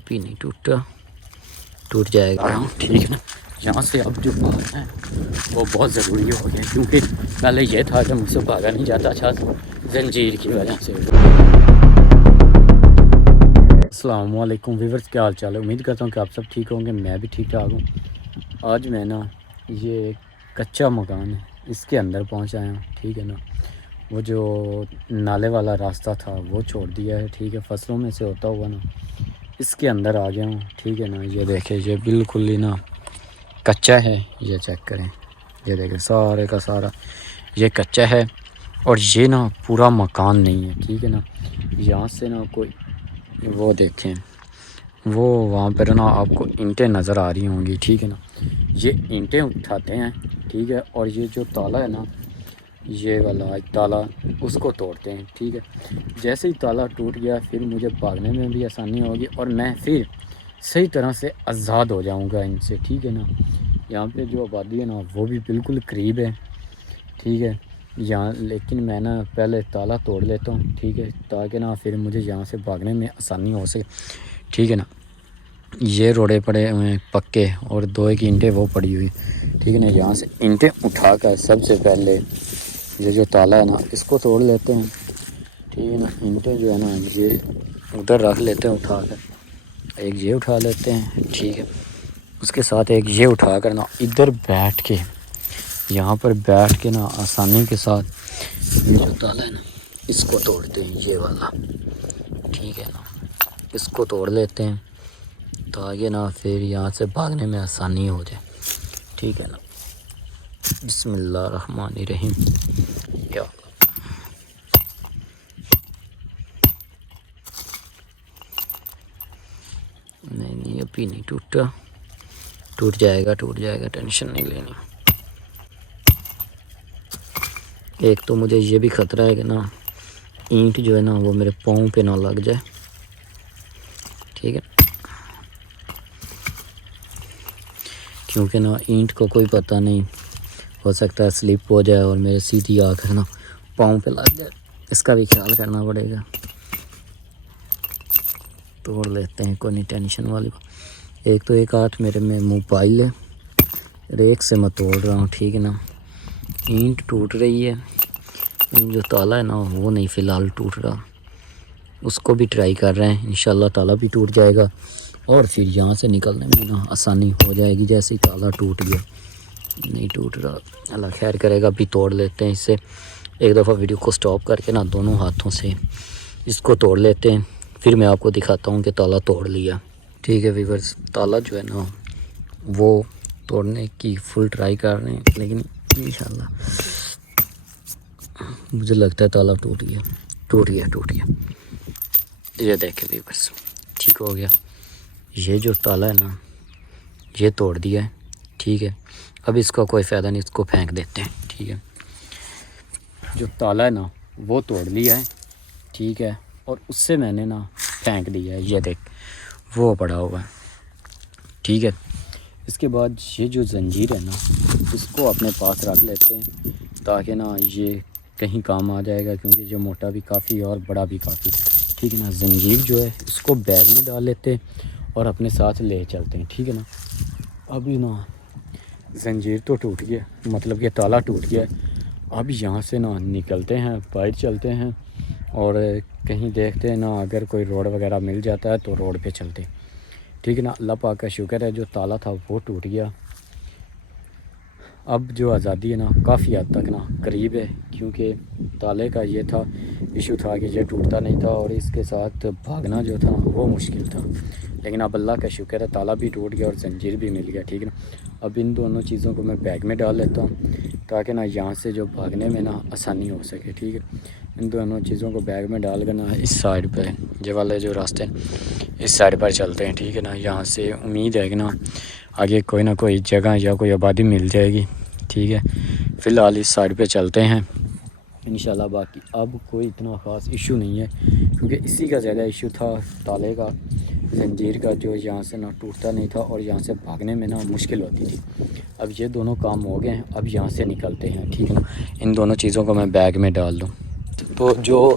ابھی نہیں ٹوٹا، ٹوٹ جائے گا ٹھیک ہے نا۔ یہاں سے اب جو بھاگنا ہے وہ بہت ضروری ہو گیا، کیونکہ پہلے یہ تھا کہ مجھ سے بھاگا نہیں جاتا تھا زنجیر کی وجہ سے۔ السلام علیکم ویورز، کیا حال چال ہے؟ امید کرتا ہوں کہ آپ سب ٹھیک ہوں گے، میں بھی ٹھیک ٹھاک ہوں۔ آج میں نا یہ کچا مکان ہے اس کے اندر پہنچ آیا ہوں ٹھیک ہے نا۔ وہ جو نالے والا راستہ تھا وہ چھوڑ دیا ہے ٹھیک ہے، فصلوں میں سے ہوتا ہوا نا اس کے اندر آ گیا ہوں ٹھیک ہے نا۔ یہ دیکھیں یہ بالکل ہی نا کچا ہے، یہ چیک کریں، یہ دیکھیں سارے کا سارا یہ کچا ہے، اور یہ نا پورا مکان نہیں ہے ٹھیک ہے نا۔ یہاں سے نا کوئی وہ دیکھیں، وہ وہاں پر نا آپ کو اینٹیں نظر آ رہی ہوں گی ٹھیک ہے نا۔ یہ اینٹیں اٹھاتے ہیں ٹھیک ہے، اور یہ جو تالا ہے نا، یہ والا تالا اس کو توڑتے ہیں ٹھیک ہے۔ جیسے ہی تالا ٹوٹ گیا پھر مجھے بھاگنے میں بھی آسانی ہوگی، اور میں پھر صحیح طرح سے آزاد ہو جاؤں گا ان سے ٹھیک ہے نا۔ یہاں پہ جو آبادی ہے نا وہ بھی بالکل قریب ہے ٹھیک ہے یہاں، لیکن میں نا پہلے تالا توڑ لیتا ہوں ٹھیک ہے، تاکہ نا پھر مجھے یہاں سے بھاگنے میں آسانی ہو سکے ٹھیک ہے نا۔ یہ روڑے پڑے ہوئے ہیں پکے، اور دو ایک اینٹیں وہ پڑی ہوئی ٹھیک ہے نا۔ یہاں سے اینٹیں اٹھا کر سب سے پہلے یہ جو تالا ہے نا اس کو توڑ لیتے ہیں ٹھیک ہے نا۔ اینٹیں جو ہے نا یہ ادھر رکھ لیتے ہیں اٹھا کر، ایک یہ اٹھا لیتے ہیں ٹھیک ہے، اس کے ساتھ ایک یہ اٹھا کر نا ادھر بیٹھ کے یہاں پر بیٹھ کے نا آسانی کے ساتھ یہ جو تالا ہے نا اس کو توڑتے ہیں، یہ والا ٹھیک ہے نا۔ اس کو توڑ لیتے ہیں تاکہ نا پھر یہاں سے بھاگنے میں آسانی ہو جائے ٹھیک ہے نا۔ بسم اللہ الرحمن الرحیم۔ یا نہیں ابھی نہیں ٹوٹا، ٹوٹ جائے گا ٹینشن نہیں لینی۔ ایک تو مجھے یہ بھی خطرہ ہے کہ نا اینٹ جو ہے نا وہ میرے پاؤں پہ نہ لگ جائے ٹھیک ہے، کیونکہ نا اینٹ کو کوئی پتہ نہیں، ہو سکتا ہے سلپ ہو جائے اور میرے سیدھی آ کر نا پاؤں پہ لگ جائے، اس کا بھی خیال کرنا پڑے گا۔ توڑ لیتے ہیں، کوئی نہیں ٹینشن والی بات۔ ایک تو ایک ہاتھ میرے میں موبائل ہے، ریک سے میں توڑ رہا ہوں ٹھیک ہے نا۔ اینٹ ٹوٹ رہی ہے، جو تالا ہے نا وہ نہیں فی الحال ٹوٹ رہا، اس کو بھی ٹرائی کر رہے ہیں، انشاءاللہ تالا بھی ٹوٹ جائے گا، اور پھر یہاں سے نکلنے میں نا آسانی ہو جائے گی۔ جیسے ہی تالا ٹوٹ گیا، نہیں ٹوٹ رہا اللہ خیر کرے گا، ابھی توڑ لیتے ہیں اس سے۔ ایک دفعہ ویڈیو کو سٹاپ کر کے نا دونوں ہاتھوں سے اس کو توڑ لیتے ہیں، پھر میں آپ کو دکھاتا ہوں کہ تالا توڑ لیا ٹھیک ہے۔ ویورز تالا جو ہے نا وہ توڑنے کی فل ٹرائی کر رہے ہیں، لیکن انشاءاللہ مجھے لگتا ہے تالا ٹوٹ گیا۔ یہ دیکھیں ویورز ٹھیک ہو گیا، یہ جو تالا ہے نا یہ توڑ دیا ہے ٹھیک ہے۔ اب اس کا کوئی فائدہ نہیں، اس کو پھینک دیتے ہیں ٹھیک ہے۔ جو تالا ہے نا وہ توڑ لیا ہے ٹھیک ہے، اور اس سے میں نے نا پھینک دیا ہے، یہ دیکھ وہ پڑا ہوا ہے ٹھیک ہے۔ اس کے بعد یہ جو زنجیر ہے نا اس کو اپنے پاس رکھ لیتے ہیں تاکہ نا یہ کہیں کام آ جائے گا، کیونکہ جو موٹا بھی کافی اور بڑا بھی کافی ٹھیک ہے نا۔ زنجیر جو ہے اس کو بیگ میں ڈال لیتے ہیں اور اپنے ساتھ لے چلتے ہیں ٹھیک ہے نا۔ ابھی نا زنجیر تو ٹوٹ گیا، مطلب کہ تالا ٹوٹ گیا ہے، اب یہاں سے نا نکلتے ہیں، باہر چلتے ہیں، اور کہیں دیکھتے ہیں نا اگر کوئی روڈ وغیرہ مل جاتا ہے تو روڈ پہ چلتے ہیں ٹھیک ہے نا۔ اللہ پاک کا شکر ہے جو تالا تھا وہ ٹوٹ گیا، اب جو آزادی ہے نا کافی حد تک نا قریب ہے، کیونکہ تالے کا یہ تھا ایشو تھا کہ یہ ٹوٹتا نہیں تھا، اور اس کے ساتھ بھاگنا جو تھا وہ مشکل تھا، لیکن اب اللہ کا شکر ہے تالا بھی ٹوٹ گیا اور زنجیر بھی مل گیا ٹھیک ہے نا۔ اب ان دونوں چیزوں کو میں بیگ میں ڈال لیتا ہوں تاکہ نا یہاں سے جو بھاگنے میں نا آسانی ہو سکے ٹھیک ہے۔ ان دونوں چیزوں کو بیگ میں ڈال کر نا اس سائڈ پہ یہ والے جو راستے اس سائڈ پر چلتے ہیں ٹھیک ہے نا۔ یہاں سے امید ہے کہ نا آگے کوئی نہ کوئی جگہ یا کوئی آبادی مل جائے گی ٹھیک ہے۔ فی الحال اس سائڈ پہ چلتے ہیں انشاءاللہ، باقی اب کوئی اتنا خاص ایشو نہیں ہے، کیونکہ اسی کا زیادہ ایشو تھا تالے کا، زنجیر کا، جو یہاں سے نہ ٹوٹتا نہیں تھا اور یہاں سے بھاگنے میں نا مشکل ہوتی تھی۔ اب یہ دونوں کام ہو گئے ہیں، اب یہاں سے نکلتے ہیں ٹھیک ہے نا۔ ان دونوں چیزوں کو میں بیگ میں ڈال دوں، تو جو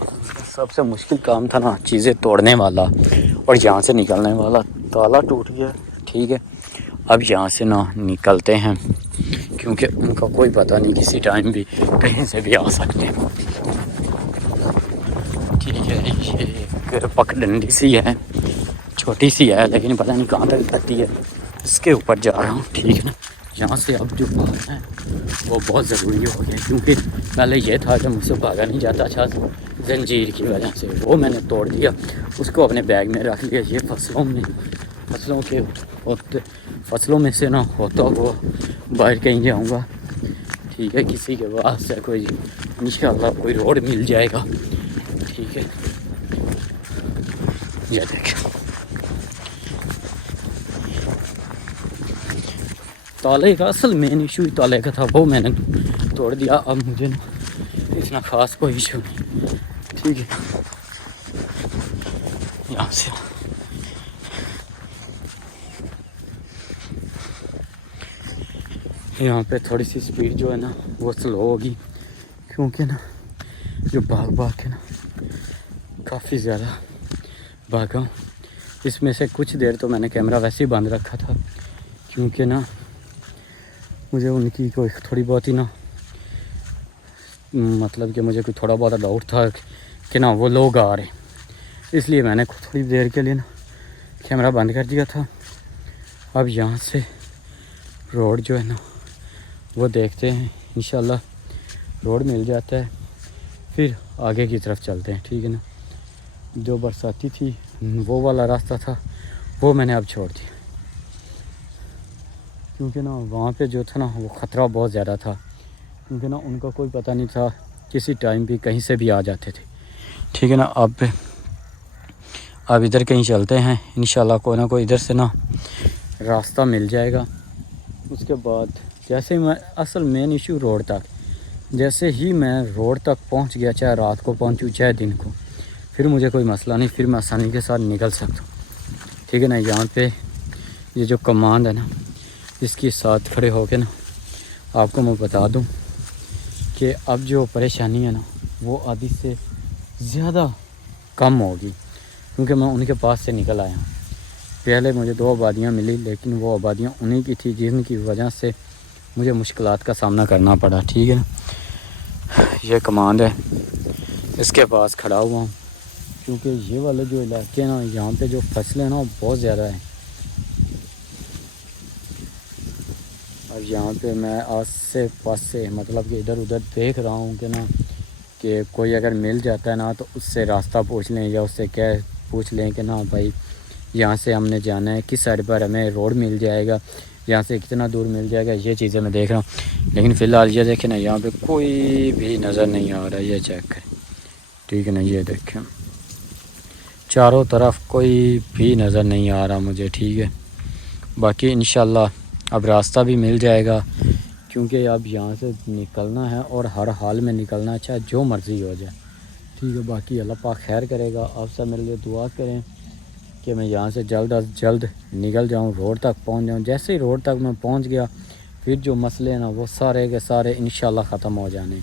سب سے مشکل کام تھا نا چیزیں توڑنے والا اور یہاں سے نکلنے والا تالا ٹوٹ گیا. ٹھیک ہے, اب یہاں سے نہ نکلتے ہیں کیونکہ ان کا کوئی پتہ نہیں, کسی ٹائم بھی کہیں سے بھی آ سکتے ہیں. ٹھیک ہے, یہ ایک پک ڈنڈی سی ہے, چھوٹی سی ہے لیکن پتہ نہیں کہاں تک تکتی ہے. اس کے اوپر جا رہا ہوں. ٹھیک ہے نا, یہاں سے اب جو بھاگنا ہے وہ بہت ضروری ہو گیا, کیونکہ پہلے یہ تھا کہ مجھ سے بھاگا نہیں جاتا تھا زنجیر کی وجہ سے. وہ میں نے توڑ دیا, اس کو اپنے بیگ میں رکھ لیا. یہ فصلوں میں سے نہ ہوتا ہوا باہر کہیں جاؤں گا. ٹھیک ہے, کسی کے پاس سے کوئی انشاءاللہ کوئی روڈ مل جائے گا. ٹھیک ہے, یہ دیکھیں تالے کا اصل مین ایشو ہی تالے کا تھا, وہ میں نے توڑ دیا. اب مجھے اتنا خاص کوئی ایشو نہیں. ٹھیک ہے, یہاں سے یہاں پہ تھوڑی سی سپیڈ جو ہے نا وہ سلو ہوگی, کیونکہ نا جو بھاگ کے نا کافی زیادہ بھاگا ہوں. اس میں سے کچھ دیر تو میں نے کیمرہ ویسے ہی بند رکھا تھا, کیونکہ نا مجھے ان کی کوئی تھوڑی بہت ہی نا مطلب کہ مجھے کوئی تھوڑا بہت ڈاؤٹ تھا کہ نا وہ لوگ آ رہے, اس لیے میں نے تھوڑی دیر کے لیے نا کیمرہ بند کر دیا تھا. اب یہاں سے روڈ جو ہے نا وہ دیکھتے ہیں, انشاءاللہ روڈ مل جاتا ہے پھر آگے کی طرف چلتے ہیں. ٹھیک ہے نا, جو برساتی تھی وہ والا راستہ تھا وہ میں نے اب چھوڑ دیا, کیونکہ نا وہاں پہ جو تھا نا وہ خطرہ بہت زیادہ تھا, کیونکہ نا ان کا کوئی پتہ نہیں تھا, کسی ٹائم بھی کہیں سے بھی آ جاتے تھے. ٹھیک ہے نا, اب ادھر کہیں چلتے ہیں, انشاءاللہ کوئی نہ کوئی ادھر سے نا راستہ مل جائے گا. اس کے بعد جیسے میں اصل مین ایشو روڈ تک, جیسے ہی میں روڈ تک پہنچ گیا, چاہے رات کو پہنچوں چاہے دن کو, پھر مجھے کوئی مسئلہ نہیں, پھر میں آسانی کے ساتھ نکل سکتا ہوں. ٹھیک ہے نا, یہاں پہ یہ جو کمانڈ ہے نا اس کے ساتھ کھڑے ہو کے نا آپ کو میں بتا دوں کہ اب جو پریشانی ہے نا وہ آدھی سے زیادہ کم ہوگی, کیونکہ میں ان کے پاس سے نکل آیا ہوں. پہلے مجھے 2 آبادیاں ملی, لیکن وہ آبادیاں انہی کی تھی جن کی وجہ سے مجھے مشکلات کا سامنا کرنا پڑا. ٹھیک ہے, یہ کمانڈ ہے, اس کے پاس کھڑا ہوا ہوں, کیونکہ یہ والے جو علاقے ہیں نا یہاں پہ جو فصلیں نا بہت زیادہ ہیں. اب یہاں پہ میں آس سے پاس سے مطلب کہ ادھر ادھر دیکھ رہا ہوں کہ نا کہ کوئی اگر مل جاتا ہے نا تو اس سے راستہ پوچھ لیں, یا اس سے کیا پوچھ لیں کہ نا بھائی یہاں سے ہم نے جانا ہے, کس سائڈ پر ہمیں روڈ مل جائے گا, یہاں سے کتنا دور مل جائے گا. یہ چیزیں میں دیکھ رہا ہوں, لیکن فی الحال یہ دیکھیں نا یہاں پہ کوئی بھی نظر نہیں آ رہا, یہ چیک کریں. ٹھیک ہے نا, یہ دیکھیں چاروں طرف کوئی بھی نظر نہیں آ رہا مجھے. ٹھیک ہے, باقی انشاءاللہ اب راستہ بھی مل جائے گا, کیونکہ اب یہاں سے نکلنا ہے اور ہر حال میں نکلنا ہے, چاہے جو مرضی ہو جائے. ٹھیک ہے, باقی اللہ پاک خیر کرے گا. آپ سب میرے لیے دعا کریں کہ میں یہاں سے جلد از جلد نکل جاؤں, روڈ تک پہنچ جاؤں. جیسے ہی روڈ تک میں پہنچ گیا پھر جو مسئلے ہیں نا وہ سارے کے سارے انشاءاللہ ختم ہو جانے.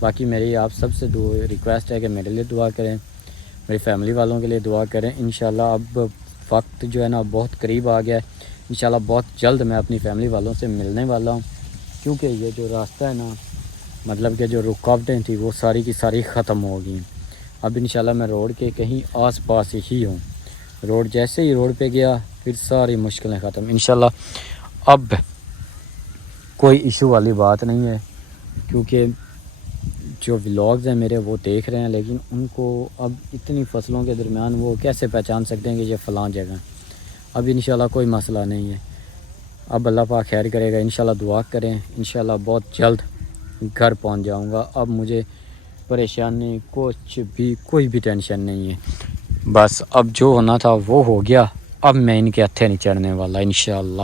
باقی میری آپ سب سے ریکویسٹ ہے کہ میرے لیے دعا کریں, میری فیملی والوں کے لیے دعا کریں. انشاءاللہ اب وقت جو ہے نا بہت قریب آ گیا ہے, انشاءاللہ بہت جلد میں اپنی فیملی والوں سے ملنے والا ہوں, کیونکہ یہ جو راستہ ہے نا مطلب کہ جو رکاوٹیں تھیں وہ ساری کی ساری ختم ہو گئی. اب انشاءاللہ میں روڈ کے کہیں آس پاس ہی ہوں. روڈ جیسے ہی روڈ پہ گیا پھر ساری مشکلیں ختم انشاءاللہ. اب کوئی ایشو والی بات نہیں ہے, کیونکہ جو ولاگز ہیں میرے وہ دیکھ رہے ہیں, لیکن ان کو اب اتنی فصلوں کے درمیان وہ کیسے پہچان سکتے ہیں کہ یہ فلاں جگہ. اب انشاءاللہ کوئی مسئلہ نہیں ہے, اب اللہ پاک خیر کرے گا. انشاءاللہ دعا کریں, انشاءاللہ بہت جلد گھر پہنچ جاؤں گا. اب مجھے پریشانی کچھ بھی کوئی بھی ٹینشن نہیں ہے, بس اب جو ہونا تھا وہ ہو گیا. اب میں ان کے ہتھے نہیں چڑھنے والا انشاءاللہ.